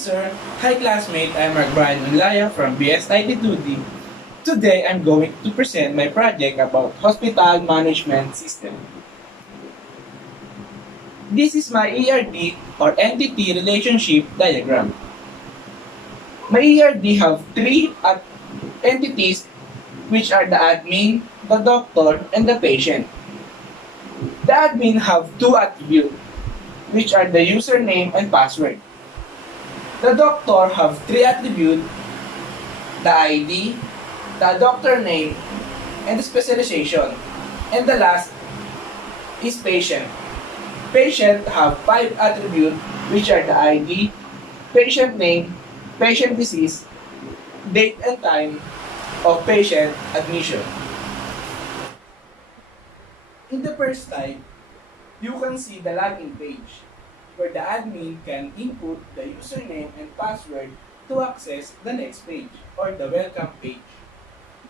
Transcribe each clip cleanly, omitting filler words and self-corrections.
sir. Hi classmate, I'm Mark Brian Unlaya from DCIT55C. Today I'm going to present my project about hospital management system. This is my ERD or entity relationship diagram. My ERD have three entities which are the admin, the doctor, and the patient. The admin have two attributes which are the username and password. The doctor have three attributes, the ID, the doctor name, and the specialization. And the last is patient. Patient have five attributes which are the ID, patient name, patient disease, date and time of patient admission. In the first slide, you can see the login page where the admin can input the username and password to access the next page or the welcome page.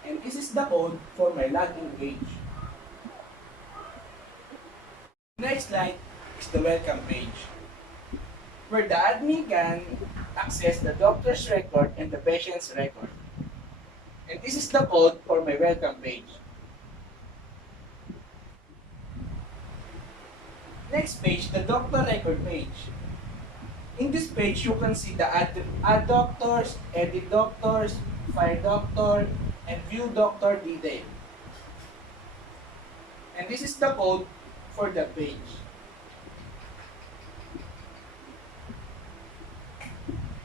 And this is the code for my login page. Next slide is the welcome page where the admin can access the doctor's record and the patient's record. And this is the code for my welcome page. Next page, the doctor record page. In this page, you can see the add doctors, edit doctors, file doctor, and view doctor detail. And this is the code for the page.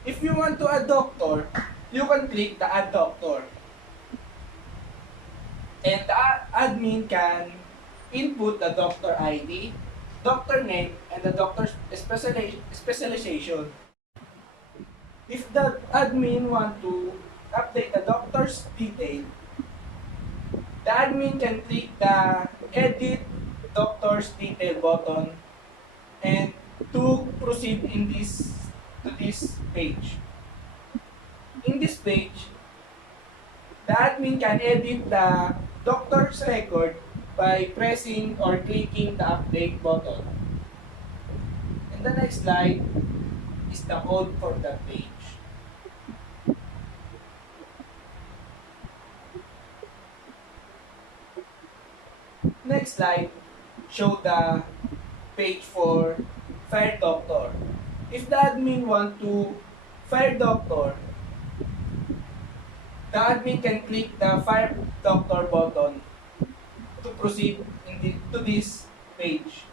If you want to add doctor, you can click the add doctor. And the admin can input the doctor ID, doctor name, and the doctor's specialization. If the admin want to update the doctor's detail, the admin can click the edit doctor's detail button and to proceed to this page. In this page, the admin can edit the doctor's record by pressing or clicking the update button. And the next slide is the code for the page. Next slide show the page for fire doctor. If the admin want to fire doctor, the admin can click the fire doctor button to proceed to this page.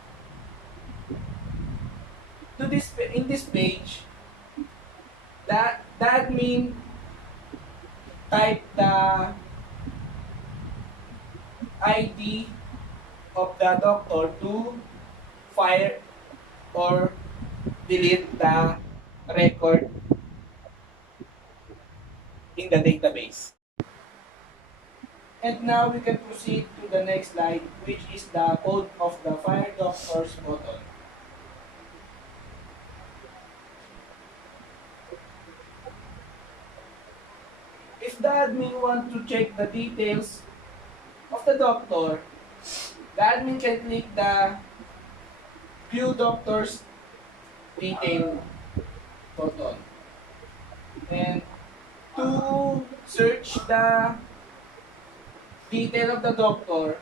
In this page, the admin type the ID of the doctor to fire or delete the record in the database. And now we can proceed to the next slide, which is the code of the fire doctor's button. If the admin want to check the details of the doctor, the admin can click the view doctor's detail button. And to search the detail of the doctor,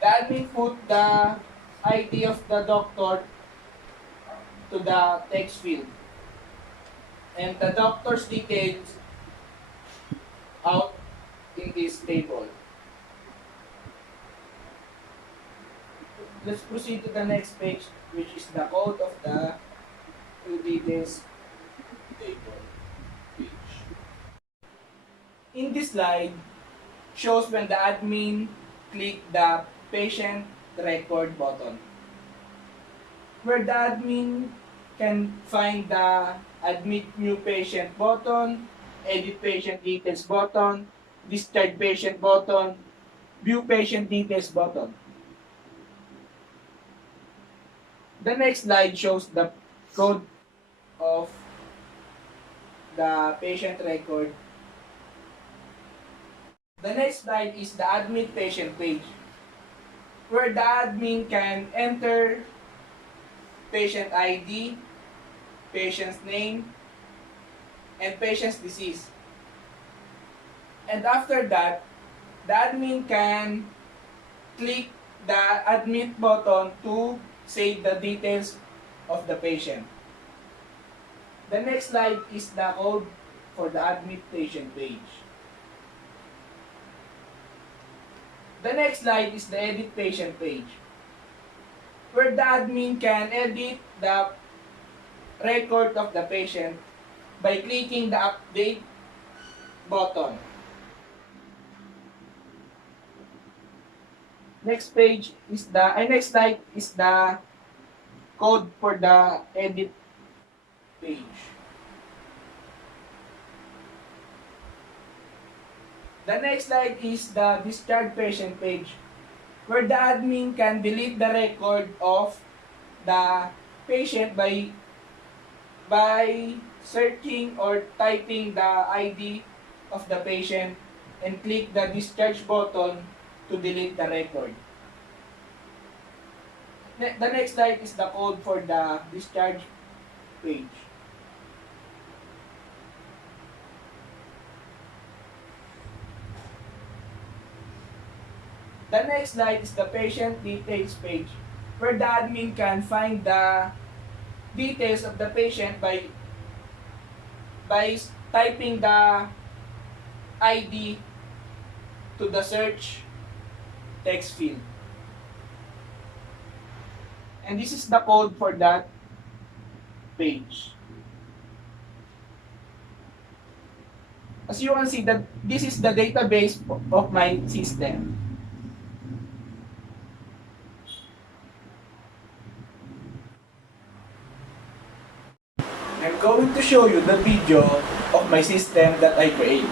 the admin put the ID of the doctor to the text field. And the doctor's details out in this table. Let's proceed to the next page, which is the code of the view details table page. In this slide, shows when the admin click the patient record button, where the admin can find the admit new patient button, edit patient details button, discharge patient button, view patient details button. The next slide shows the code of the patient record. The next slide is the admit patient page, where the admin can enter patient ID, patient's name, and patient's disease. And after that, the admin can click the admit button to save the details of the patient. The next slide is the code for the admit patient page. The next slide is the edit patient page, where the admin can edit the record of the patient by clicking the update button. Next slide is the code for the edit page. The next slide is the discharge patient page, where the admin can delete the record of the patient by searching or typing the ID of the patient and click the discharge button to delete the record. The next slide is the code for the discharge page. The next slide is the patient details page, where the admin can find the details of the patient by typing the ID to the search text field. And this is the code for that page. As you can see, that this is the database of my system. I'm going to show you the video of my system that I create.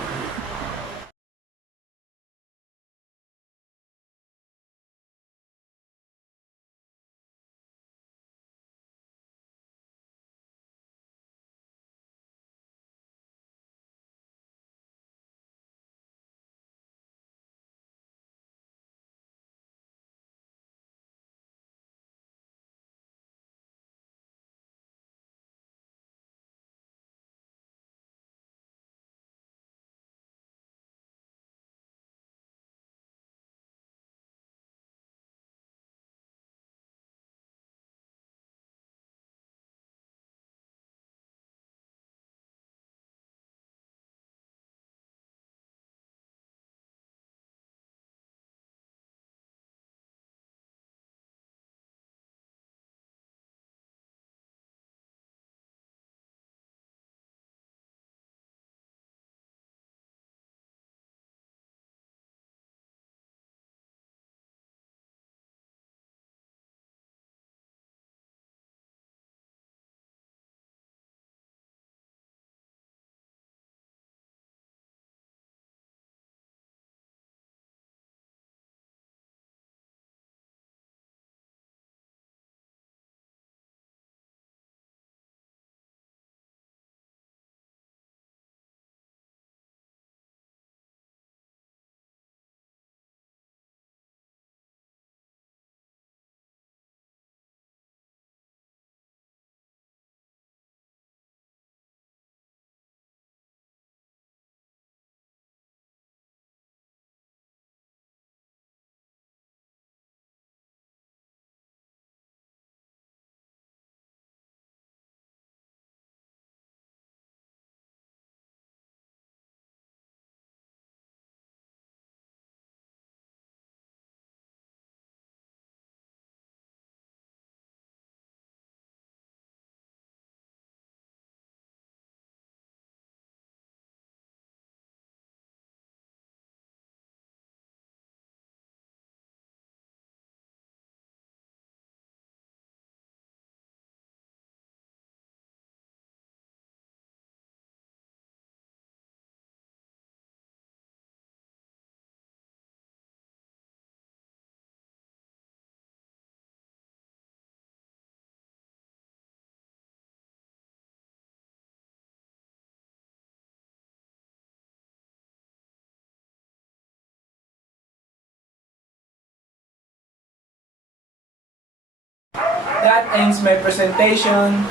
That ends my presentation.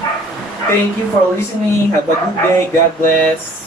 Thank you for listening. Have a good day. God bless.